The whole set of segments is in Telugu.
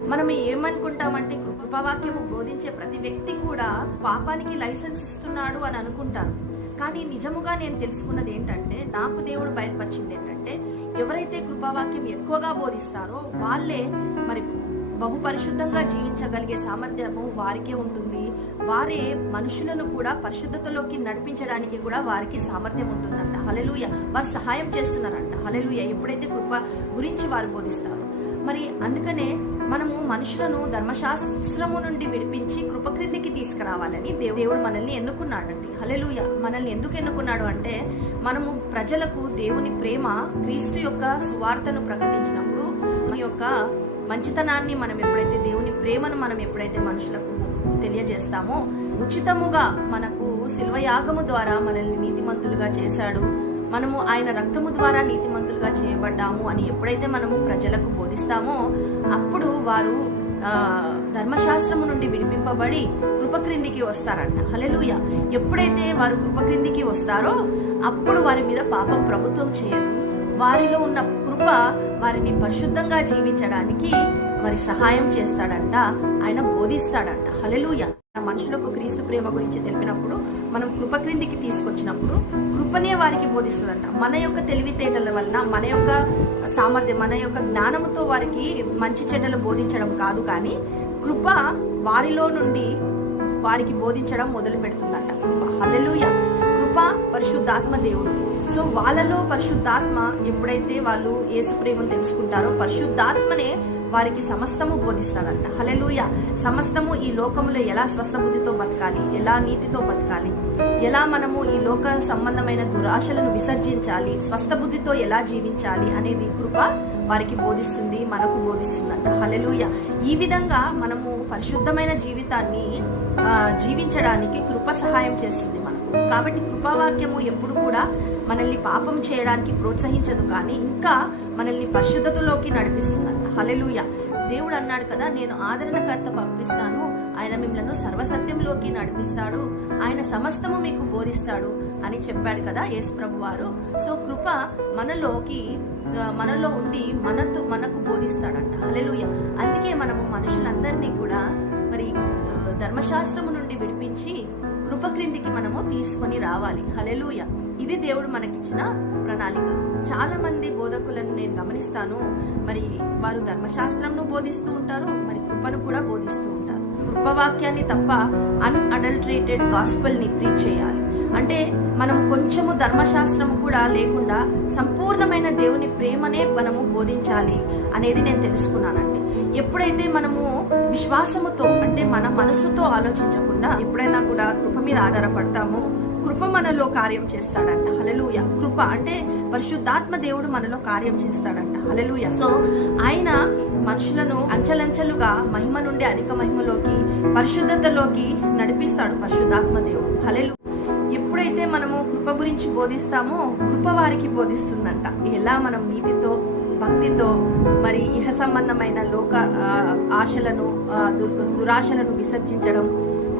మనం ఏమనుకుంటామంటే కృపవాక్యము బోధించే ప్రతి వ్యక్తి కూడా పాపానికి లైసెన్స్ ఇస్తున్నాడు అని అనుకుంటారు. కానీ నిజముగా నేను తెలుసుకున్నది ఏంటంటే నాకు దేవుడు బయటపరిచింది ఏంటంటే ఎవరైతే కృపావాక్యం ఎక్కువగా బోధిస్తారో వాళ్ళే మరి బహు పరిశుద్ధంగా జీవించగలిగే సామర్థ్యము వారికే ఉంటుంది. వారే మనుషులను కూడా పరిశుద్ధతలోకి నడిపించడానికి కూడా వారికి సామర్థ్యం ఉంటుందంట. హలెలుయ వారు సహాయం చేస్తున్నారంట. హలెలుయ ఎప్పుడైతే కృప గురించి వారు బోధిస్తారో. మరి అందుకనే మనము మనుషులను ధర్మశాస్త్రము నుండి విడిపించి కృప క్రిందికి తీసుకురావాలని దేవు- దేవుడు మనల్ని ఎన్నుకున్నాడండి. హలెలుయ మనల్ని ఎందుకు ఎన్నుకున్నాడు అంటే మనము ప్రజలకు దేవుని ప్రేమ క్రీస్తు యొక్క సువార్తను ప్రకటించినప్పుడు మన యొక్క మంచితనాన్ని మనం ఎప్పుడైతే దేవుని ప్రేమను మనం ఎప్పుడైతే మనుషులకు తెలియజేస్తామో ఉచితముగా మనకు శిల్వయాగము ద్వారా మనల్ని నీతిమంతులుగా చేశాడు. మనము ఆయన రక్తము ద్వారా నీతిమంతులుగా చేయబడ్డాము అని ఎప్పుడైతే మనము ప్రజలకు బోధిస్తామో అప్పుడు వారు ధర్మశాస్త్రము నుండి విడిపింపబడి కృప క్రిందికి వస్తారంట. హలెలుయ ఎప్పుడైతే వారు కృప క్రిందికి వస్తారో అప్పుడు వారి మీద పాపం ప్రభుత్వం చేయదు. వారిలో ఉన్న కృప వారిని పరిశుద్ధంగా జీవించడానికి మరి సహాయం చేస్తాడంట. ఆయన బోధిస్తాడంట. హలెలుయ మనుషులకు క్రీస్తు ప్రేమ గురించి తెలిపినప్పుడు మనం కృప క్రిందికి తీసుకొచ్చినప్పుడు కృపనే వారికి బోధిస్తుందంట. మన యొక్క తెలివితేటల వలన మన యొక్క సామర్థ్యం మన యొక్క జ్ఞానముతో వారికి మంచి చెడ్డలు బోధించడం కాదు కానీ కృప వారిలో నుండి వారికి బోధించడం మొదలు పెడుతుందంట. కృప కృప పరిశుద్ధాత్మ దేవుడు. సో వాళ్ళలో పరిశుద్ధాత్మ ఎప్పుడైతే వాళ్ళు యేసు ప్రేమను తెలుసుకుంటారో పరిశుద్ధాత్మనే వారికి సమస్తము బోధిస్తారంట హలెలూయ సమస్తము ఈ లోకములో ఎలా స్వస్థ బుద్ధితో బతకాలి? ఎలా నీతితో బతకాలి? ఎలా మనము ఈ లోక సంబంధమైన దురాశలను విసర్జించాలి? స్వస్థ బుద్ధితో ఎలా జీవించాలి అనేది కృప వారికి బోధిస్తుంది మనకు బోధిస్తుందంట. హలెలూయ ఈ విధంగా మనము పరిశుద్ధమైన జీవితాన్ని జీవించడానికి కృప సహాయం చేస్తుంది. కాబట్టి కృపావాక్యము ఎప్పుడు కూడా మనల్ని పాపం చేయడానికి ప్రోత్సహించదు కానీ ఇంకా మనల్ని పరిశుద్ధతలోకి నడిపిస్తుందంట. హలెలుయ దేవుడు అన్నాడు కదా నేను ఆదరణకర్త పంపిస్తాను. ఆయన మిమ్మల్ని సర్వసత్యంలోకి నడిపిస్తాడు. ఆయన సమస్తము మీకు బోధిస్తాడు అని చెప్పాడు కదా యేసు ప్రభు వారు సో కృప మనలోకి మనలో ఉండి మనతో మనకు బోధిస్తాడంట. హలెలూయ అందుకే మనము మనుషులందరినీ కూడా మరి ధర్మశాస్త్రము నుండి విడిపించి కృప క్రిందికి మనము తీసుకొని రావాలి. హలెలూయ ఇది దేవుడు మనకిచ్చిన ప్రణాళిక. చాలా మంది బోధకులను నేను గమనిస్తాను. మరి వారు ధర్మశాస్త్రంను బోధిస్తూ ఉంటారు మరి కృపను కూడా బోధిస్తూ ఉంటారు. కృపవాక్యాన్ని తప్ప అన్అడల్ట్రేటెడ్ గాస్పల్ని ప్రీచ్ చేయాలి. అంటే మనం కొంచెము ధర్మశాస్త్రము కూడా లేకుండా సంపూర్ణమైన దేవుని ప్రేమనే మనము బోధించాలి అనేది నేను తెలుసుకున్నానండి. ఎప్పుడైతే మనము విశ్వాసముతో అంటే మన మనసుతో ఆలోచించకుండా ఎప్పుడైనా కూడా కృప మీద ఆధారపడతామో. కృప మనలో కార్యం చేస్తాడంట. హలలుయ కృప అంటే పరిశుద్ధాత్మ దేవుడు మనలో కార్యం చేస్తాడంట. హలలుయ సో ఆయన మనుషులను అంచెలంచెలుగా మహిమ నుండి అధిక మహిమలోకి పరిశుద్ధతలోకి నడిపిస్తాడు పరిశుద్ధాత్మ దేవుడు. హలలు ఎప్పుడైతే మనము కృప గురించి బోధిస్తామో కృప వారికి బోధిస్తుందంట. ఎలా మనం నీతితో భక్తితో మరి ఇహ సంబంధమైన లోక ఆశలను దురాశలను విసర్జించడం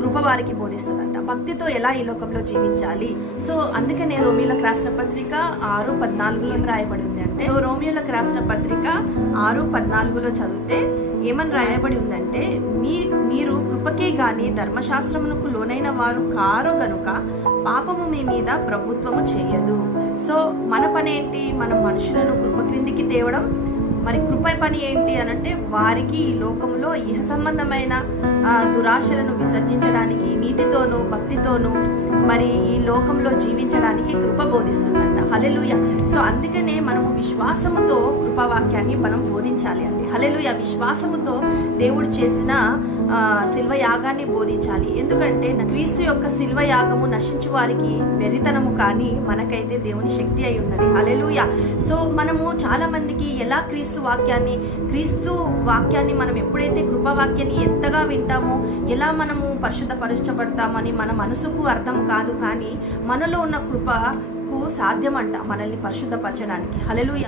కృప వారికి బోధిస్తుందంట. భక్తితో ఎలా ఈ లోకంలో జీవించాలి? సో అందుకనే రోమిలకు రాష్ట్ర పత్రిక ఆరు పద్నాలుగులో రాయబడింది అంటే సో రోమియోలకు రాష్ట్ర పత్రిక ఆరు పద్నాలుగులో చదివితే ఏమని రాయబడి ఉందంటే మీ మీరు కృపకే గాని ధర్మశాస్త్రమునకు లోనైన వారు కారు కనుక పాపము మీ మీద ప్రభుత్వము చేయదు. సో మన పని ఏంటి? మనం మనుషులను కృప క్రిందికి తేవడం. మరి కృప పని ఏంటి అనంటే వారికి ఈ లోకంలో ఇహ సంబంధమైన దురాశలను విసర్జించడానికి నీతితోనూ భక్తితోనూ మరి ఈ లోకంలో జీవించడానికి కృప బోధిస్తుందంట. హలెలుయ సో అందుకనే మనము విశ్వాసముతో కృపావాక్యాన్ని మనం బోధించాలి అండి. హలెలుయ విశ్వాసముతో దేవుడు చేసిన శిల్వ యాగాన్ని బోధించాలి. ఎందుకంటే క్రీస్తు యొక్క శిల్వ యాగము నశించు వారికి వెర్రితనము కానీ మనకైతే దేవుని శక్తి అయి ఉన్నది. అలెలుయ సో మనము చాలా మందికి ఎలా క్రీస్తు వాక్యాన్ని క్రీస్తు వాక్యాన్ని మనం ఎప్పుడైతే కృపవాక్యాన్ని ఎంతగా వింటామో ఎలా మనము పరిశుద్ధపరచబడతామని మన మనసుకు అర్థం కాదు కానీ మనలో ఉన్న కృపకు సాధ్యమంట మనల్ని పరిశుద్ధపరచడానికి. హలెలుయ